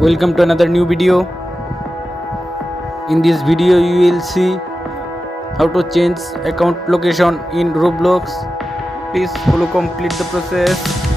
Welcome to another new video. In this video you will see how to change account location in Roblox. Please follow complete the process.